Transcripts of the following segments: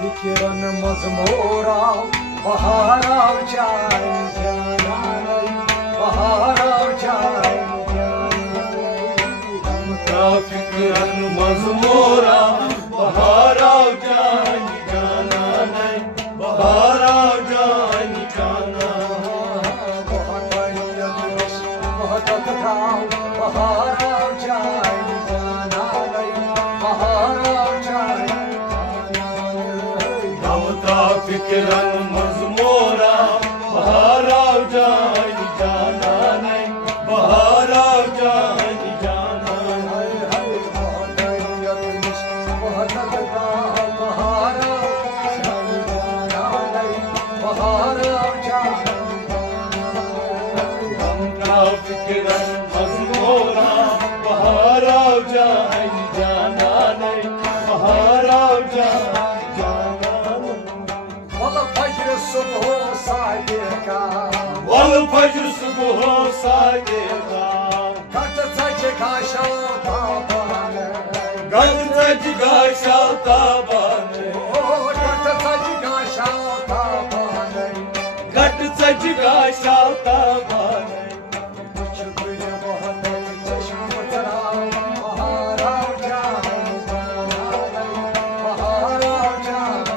Fikrin mazmura bahar avcay cananay bahar avcay cananay fikrin mazmura bahar avcay cananay bahar avcay cananay bahar yadmış bahadaka bahar avcay cananay bahar avcay fikran mazmura bahar avcay cananay bahar avcay cananay bahar yadmış bahadaka bahar avcay cananay bahar avcay fikran mazmura bahar avcay cananay bahar avcay सुबह Sayaka वल फजर सुबह Sayaka गट सच गाशा ताबान गट सच गाशा ताबान ओ गट सच गाशा ताबान गट सच गाशा ताबान चुगल बहुत चश्म तरा महारा जान महारा जान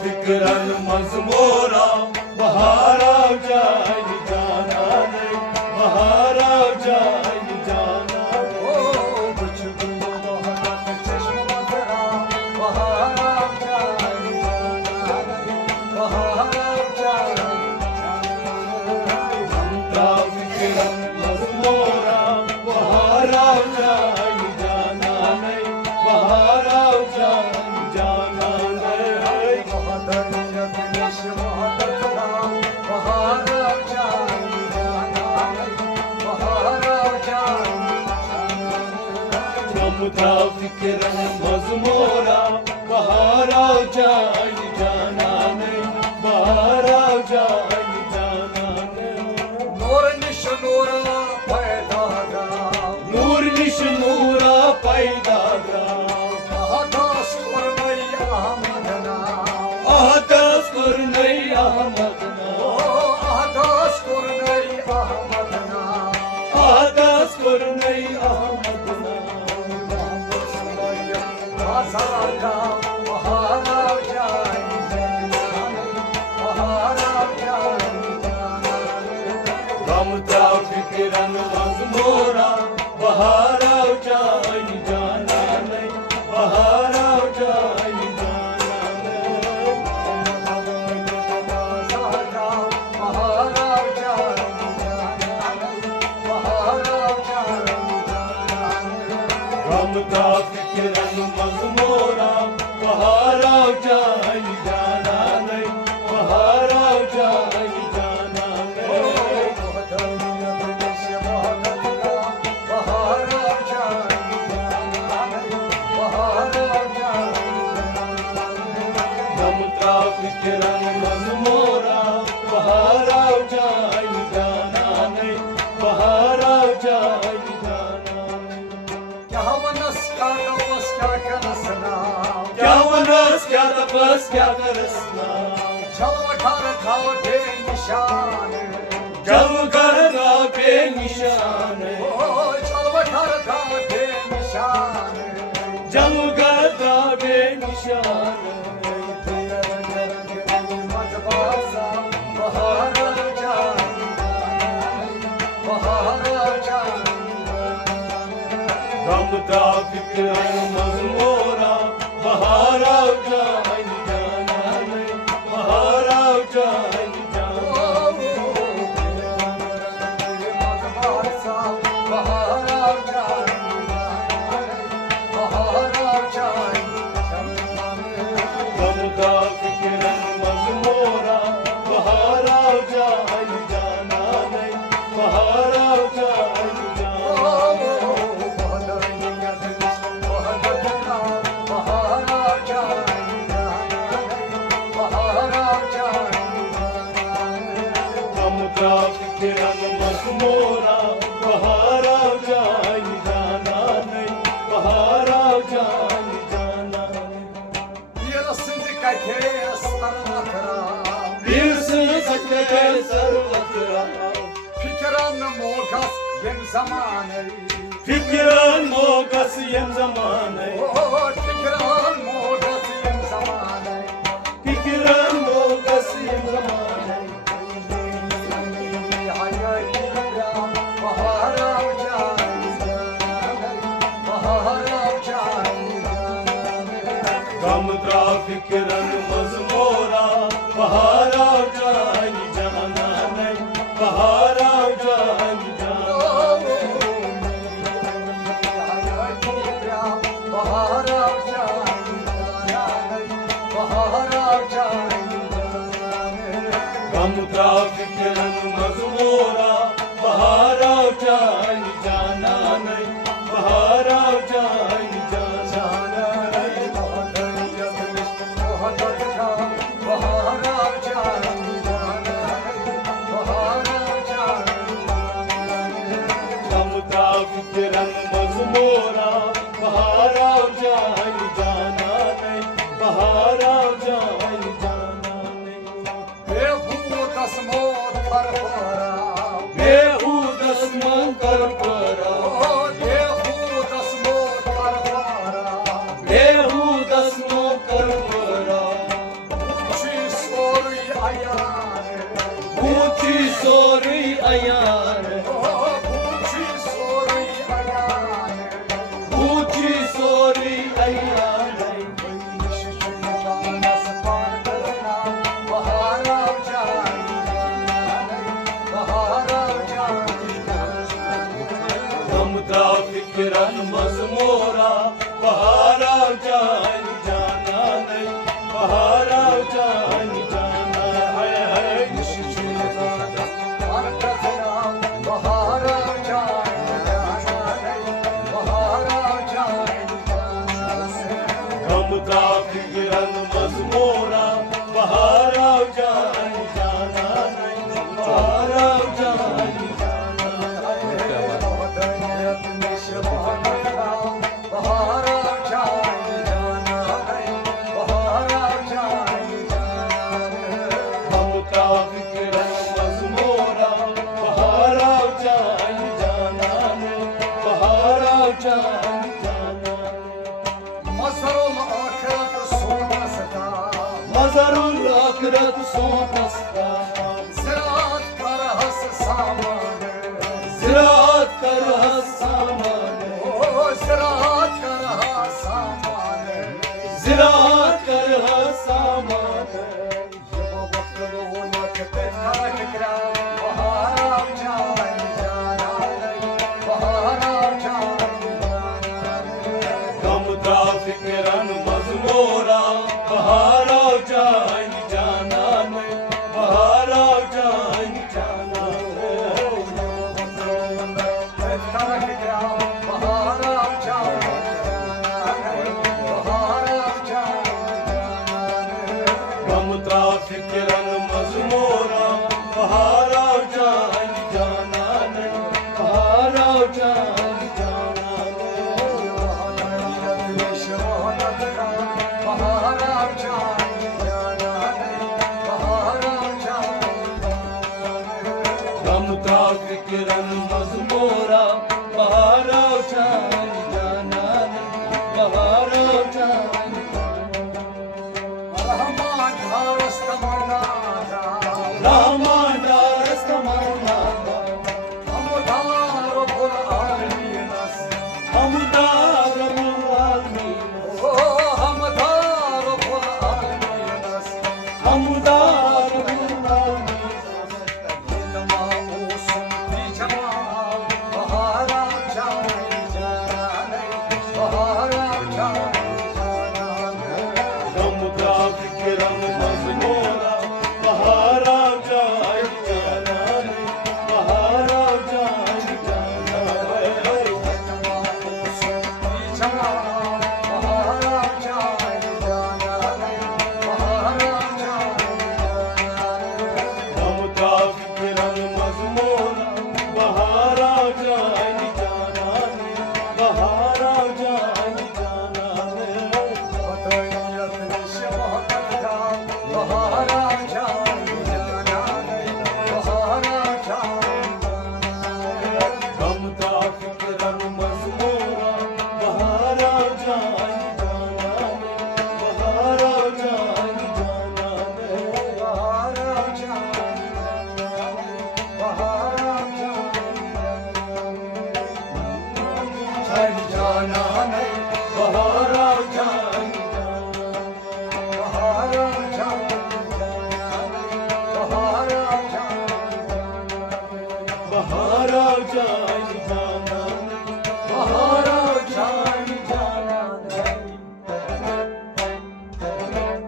fikran mazmura bahar avcay cananay bahar avcay cananay ओ चुगल बहुत चश्म तरा महारा जान महारा जान fikran mazmura bahar avcay cananay bahar avcay fikran mazmura bahar avcay cananay bahar avcay cananay नूर निश नूरा पैदा गा नूर निश नूरा पैदा गा अहदास कुरनई अहमदना अहदास कुरनई अहमदना अहदास कुरनई अहमदना अहदास कुरनई अहमदना बाजार का महारा जाए महारा जाए fikran mazmura bahar avcay cananay bahar avcay fikran mazmura bahar avcay cananay bahar avcay fikran mazmura bahar avcay cananay bahar avcay cananay क्या वनस क्या तपस क्या करसना क्या वनस क्या तपस क्या करसना जब घर खावे निशान जब कर पे निशान ओ जब घर खावे निशान जब कर पे निशान मजबासा बहार जाए बहार जाए fikran mazmura bahar avcay cananay bahar avcay cananay मजबासा बहार जाए बहार जाए fikran mazmura bahar avcay cananay fikiran mazmura bahar av jani jana nahi bahar av jani jana Bir sıncak kes sarmakra bir sızakte sarvatra Fikran mokas yem zamanı fikiran mokas yem zamane Fikran mokas yem zamanı fikiran mokas yem zamane Gamdra fikiran mazmura bahar av jani jana nahi bahar av jani jana Gamdra fikiran mazmura bahar av jani jana nahi bahar av jani jana Gamdra fikiran mazmura bahar av jani jana nahi bahar av jani jana nahi behudas man kar para behudas man kar para Uchi sori ayar Uchi sori ayar Gamdra fikiran mazmura bahar av jani jana nahi bahar av jani jana hay hay Gamdra fikiran mazmura bahar av jani jana nahi bahar av jani jana Gamdra fikiran mazmura bahar av jani jana nahi bahar av jani jana Mazarul akırat sonrasında Mazarul akhirat sonrasında Ziraat karahası samanı ziraat karha samanı Ziraat karahası samanı ziraat karha samanı Yaba bakılı olmak pek karakıkram Bahar avcay cananay Bahar avcay Gamdra fikiran mazmura bahar av jani jana nahi bahar av jani jana Pek karakıkram Bahar avcay cananay Bahar avcay Gamdra fikiran mazmura bahar av jani jana nahi bahar av jani jana Bahar avcay cananay Bahar avcay Gamdra fikiran mazmura bahar av jani jana nahi bahar av jani Rahman harasta manada Rahman daras tamanada Hamdar Rabbul Alemin Hamdar Rabbul Alamin Hamdar Rabbul Alemin Hamdar Rabbul Alamin Yedama olsun bir cemal Bahar avcay cananay महाराजा निघाला